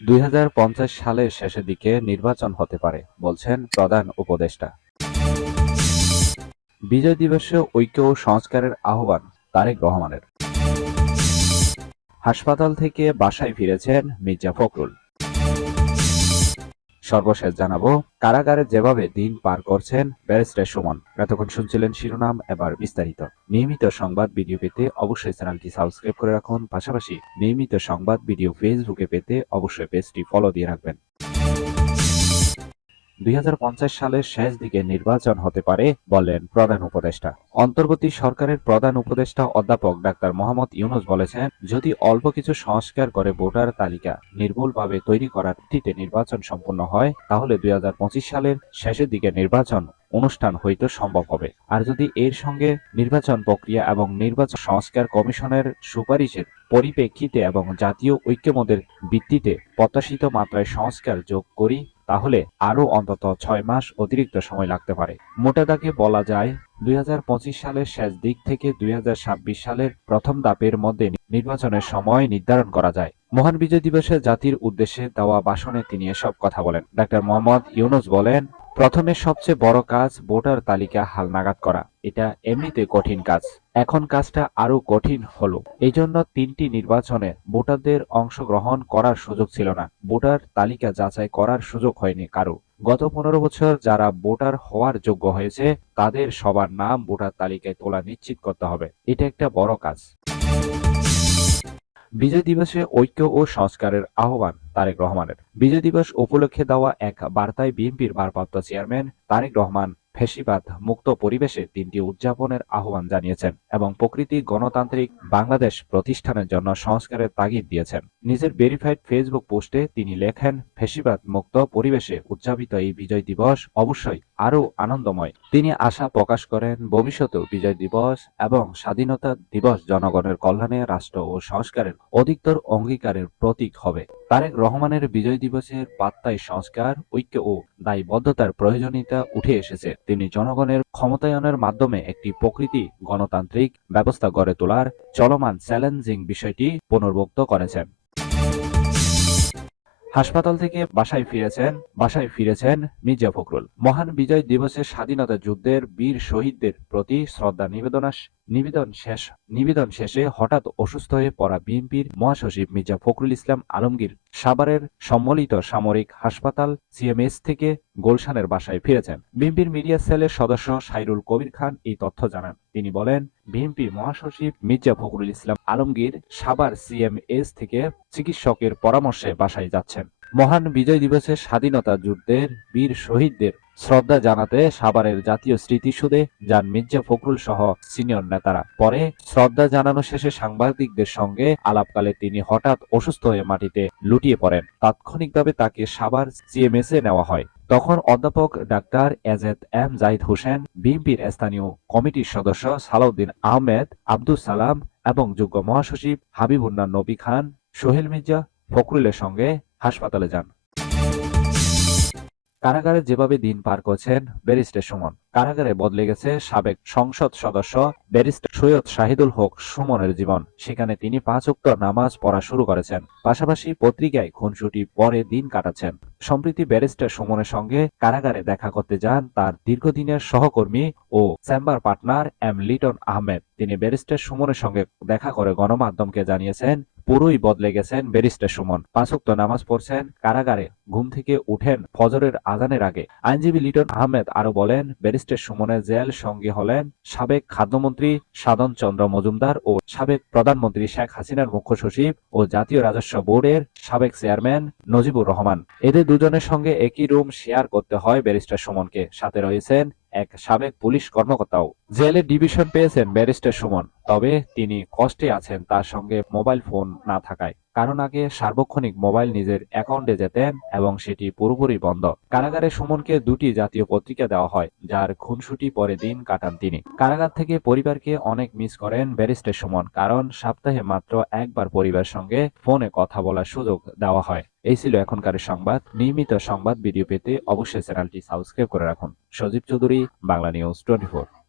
2050 সালের শেষের দিকে নির্বাচন হতে পারে, বলছেন প্রধান উপদেষ্টা। বিজয় দিবসে ঐক্য ও সংস্কারের আহ্বান তারেক রহমানের। হাসপাতাল থেকে বাসায় ফিরেছেন মির্জা ফখরুল। সর্বশেষ জানাবো, কারাগারে যেভাবে দিন পার করছেন ব্যারিস্টার সুমন। এতক্ষণ শুনছিলেন শিরোনাম, এবার বিস্তারিত। নিয়মিত সংবাদ ভিডিও পেতে অবশ্যই চ্যানেলটি সাবস্ক্রাইব করে রাখুন। পাশাপাশি নিয়মিত সংবাদ ভিডিও ফেসবুকে পেতে অবশ্যই পেজটি ফলো দিয়ে রাখবেন। 2050 সালের শেষ দিকে নির্বাচন হতে পারে, বললেন প্রধান উপদেষ্টা। অন্তর্বর্তী সরকারের প্রধান উপদেষ্টা অধ্যাপক ডাক্তার মোহাম্মদ ইউনূস বলেছেন, যদি অল্প কিছু সংস্কার করে ভোটার তালিকা নির্ভুলভাবে তৈরি করার ভিত্তিতে নির্বাচন সম্পন্ন হয়, তাহলে 2025 সালের শেষের দিকে নির্বাচন অনুষ্ঠান হইতে সম্ভব হবে। আর যদি এর সঙ্গে নির্বাচন প্রক্রিয়া এবং নির্বাচন সংস্কার কমিশনের সুপারিশের পরিপ্রেক্ষিতে এবং জাতীয় ঐক্যমত্যের ভিত্তিতে প্রত্যাশিত মাত্রায় সংস্কার যোগ করি, তাহলে আরও অন্তত 6 মাস অতিরিক্ত সময় লাগতে পারে। মোটা দাগে বলা যায়, 2025 সালের শেষ দিক থেকে 2026 সালের প্রথম ধাপের মধ্যে নির্বাচনের সময় নির্ধারণ করা যায়। মহান বিজয় দিবসে জাতির উদ্দেশ্যে দেওয়া ভাষণে তিনি এসব কথা বলেন। ডাক্তার মোহাম্মদ ইউনূস বলেন, প্রথমে সবচেয়ে বড় কাজ ভোটার তালিকা হালনাগাদ করা। এটা এমনিতে কঠিন কাজ, এখন কাজটা আরো কঠিন হলো। এই জন্য 3টি নির্বাচনে ভোটারদের অংশগ্রহণ করার সুযোগ ছিল না। ভোটার তালিকা যাচাই করার সুযোগ হয়নি কারো। গত 15 বছর যারা ভোটার হওয়ার যোগ্য হয়েছে, তাদের সবার নাম ভোটার তালিকায় তোলা নিশ্চিত করতে হবে। এটা একটা বড় কাজ। বিজয় দিবসে ঐক্য ও সংস্কারের আহ্বান তারেক রহমানের। বিজয় দিবস উপলক্ষে দেওয়া এক বার্তায় বিএনপির ভারপ্রাপ্ত চেয়ারম্যান তারেক রহমান ফ্যাসিবাদ মুক্ত পরিবেশে দিনটি উদযাপনের আহ্বান জানিয়েছেন এবং প্রকৃতি গণতান্ত্রিক বাংলাদেশ প্রতিষ্ঠানের জন্য সংস্কারের তাগিদ দিয়েছেন। নিজের ভেরিফাইড ফেসবুক পোস্টে তিনি লেখেন, ফ্যাসিবাদ মুক্ত পরিবেশে উদযাপিত এই বিজয় দিবস অবশ্যই আরও আনন্দময়। তিনি আশা প্রকাশ করেন, ভবিষ্যতেও বিজয় দিবস এবং স্বাধীনতা দিবস জনগণের কল্যাণে রাষ্ট্র ও সংস্কারের অধিকতর অঙ্গীকারের প্রতীক হবে। তারেক রহমানের বিজয় দিবসের বার্তায় সংস্কার, ঐক্য ও দায়বদ্ধতার প্রয়োজনীয়তা উঠে এসেছে। তিনি জনগণের ক্ষমতায়নের মাধ্যমে একটি প্রকৃতি গণতান্ত্রিক ব্যবস্থা গড়ে তোলার চলমান চ্যালেঞ্জিং বিষয়টি পুনর্ব্যক্ত করেছেন। হাসপাতাল থেকে বাসায় ফিরেছেন মির্জা ফখরুল। মহান বিজয় দিবসে স্বাধীনতা যুদ্ধের বীর শহীদদের প্রতি শ্রদ্ধা নিবেদন শেষে হঠাৎ অসুস্থ হয়ে পড়া বিএনপির মহাসচিব মির্জা ফখরুল ইসলাম আলমগীর সাভারের সম্মিলিত সামরিক হাসপাতাল সিএমএস থেকে গুলশানের বাসায় ফিরেছেন। বিএনপির মিডিয়া সেলের সদস্য সাইরুল কবির খান এই তথ্য জানান। তিনি বলেন, বিএনপির মহাসচিব মির্জা ফখরুল ইসলাম আলমগীর সাভার সিএমএস থেকে চিকিৎসকের পরামর্শে বাসায় যাচ্ছেন। মহান বিজয় দিবসে স্বাধীনতা যুদ্ধের বীর শহীদদের শ্রদ্ধা জানাতে সাভারের জাতীয় স্মৃতিসৌধে যান মির্জা ফখরুল সহ সিনিয়র নেতারা। পরে শ্রদ্ধা জানানো শেষে সাংবাদিকদের সঙ্গে আলাপকালে তিনি হঠাৎ অসুস্থ হয়ে মাটিতে লুটিয়ে পড়েন। তাৎক্ষণিকভাবে তাকে সাভার সিএমএসে নেওয়া হয়। তখন অধ্যাপক doctor aged M Zahid Hossain, বিএনপির স্থানীয় কমিটির সদস্য সালাউদ্দিন আহমেদ, আব্দুল সালাম এবং যুগ্ম মহাসচিব হাবিবুন্নাহ নবী খান সোহেল মির্জা ফখরুলের সঙ্গে হাসপাতালে যান। কারাগারে যেভাবে দিন পার করছেন ব্যারিস্টার সুমন। কারাগারে বদলে গেছে সাবেক সংসদ সদস্য ব্যারিস্টার সৈয়দ শাহিদুল হক সুমনের জীবন। সেখানে তিনি 5 ওয়াক্ত নামাজ পড়া শুরু করেছেন, পাশাপাশি পত্রিকায় খুনসুটি পরে দিন কাটাচ্ছেন। সম্প্রতি ব্যারিস্টার সুমনের সঙ্গে কারাগারে দেখা করতে যান তার দীর্ঘদিনের সহকর্মী ও chamber partner M Liton Ahmed. তিনি ব্যারিস্টার সুমনের সঙ্গে দেখা করে গণমাধ্যমকে জানিয়েছেন, পুরোই বদলে গেছেন ব্যারিস্টার সুমন। 5 ওয়াক্ত নামাজ পড়ছেন, কারাগারে ঘুম থেকে উঠেন ফজরের আজানের আগে। আইনজীবী লিটন আহমেদ আরো বলেন, ব্যারিস্টার সুমনের জেল সঙ্গী হলেন সাবেক খাদ্যমন্ত্রী সাধন চন্দ্র মজুমদার ও সাবেক প্রধানমন্ত্রী শেখ হাসিনার মুখ্য সচিব ও জাতীয় রাজস্ব বোর্ডের সাবেক চেয়ারম্যান নজিবুর রহমান। এদের দুজনের সঙ্গে একই রুম শেয়ার করতে হয় ব্যারিস্টার সুমনকে। সাথে রয়েছেন এক সাবেক পুলিশ কর্মকর্তাও। জেলে ডিভিশন পেয়েছেন ব্যারিস্টার সুমন, তবে তিনি কষ্টে আছেন তার সঙ্গে মোবাইল ফোন না থাকায়। কারণ আগে সার্বক্ষণিক মোবাইল নিজের অ্যাকাউন্টে যেতেন এবং সেটি পুরোপুরি বন্ধ। কারাগারে সুমনকে 2টি জাতীয় পত্রিকা দেওয়া হয়, যার খুনসুটি পরে দিন কাটান তিনি। কারাগার থেকে পরিবারকে অনেক মিস করেন ব্যারিস্টার সুমন, কারণ সপ্তাহে মাত্র একবার পরিবারের সঙ্গে ফোনে কথা বলার সুযোগ দেওয়া হয়। এই ছিল এখনকার সংবাদ। নিয়মিত সংবাদ ভিডিও পেতে অবশ্যই চ্যানেলটি সাবস্ক্রাইব করে রাখুন। সজীব চৌধুরী, বাংলা নিউজ 24।